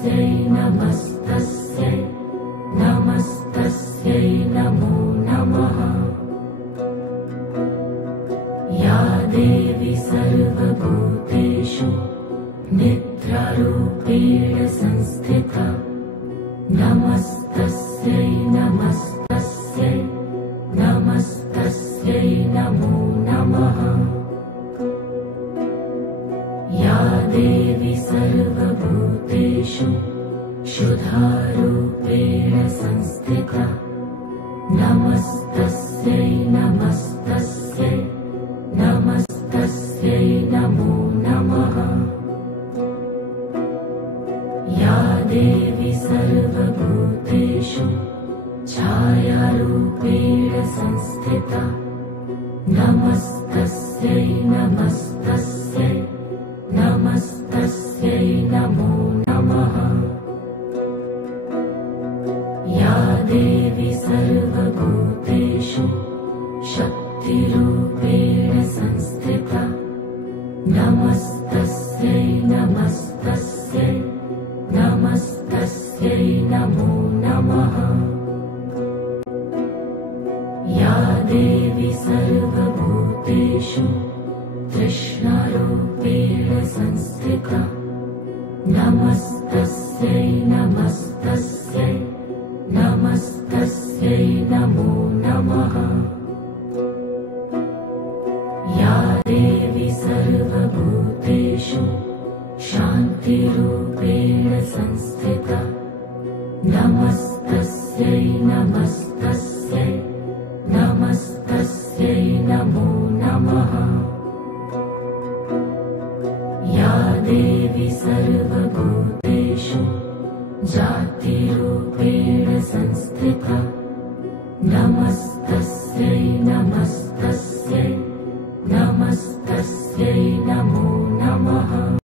नमस्तस्यै नमस्तस्यै नमस्तस्यै नमो नमः। या देवी सर्वभूतेषु निद्रारूपेण संस्थिता नमस्तस्यै नमस्तस्यै नमस्तस्यै नमो नमः। या देवी सर्वभूतेषु शुद्धारूपेण संस्थिता नमस्तस्यै नमस्तस्यै नमस्तस्यै नमो नमः। या देवी सर्वभूतेषु छायारूपेण संस्थिता नमस्तस्यै नमस्तस्यै नमस्तस्यै नमो नमः। या देवी सर्वभूतेषु शक्तिरूपेण संस्थिता नमस्तस्यै नमस्तस्यै नमस्तस्यै नमो नमः। या देवी सर्वभूतेषु तृष्णारूपेण संस्थिता नमस्तस्यै नमस्तस्यै नमस्तस्यै नमो नमः। या देवी सर्वभूतेषु शान्तिरूपेण संस्थिता नमस्तस्यै नमस्तस्यै नमस्तस्यै नमो नमः। या देवी सर्वभूतेषु जातिरूपेण संस्थिता नमस्तस्यै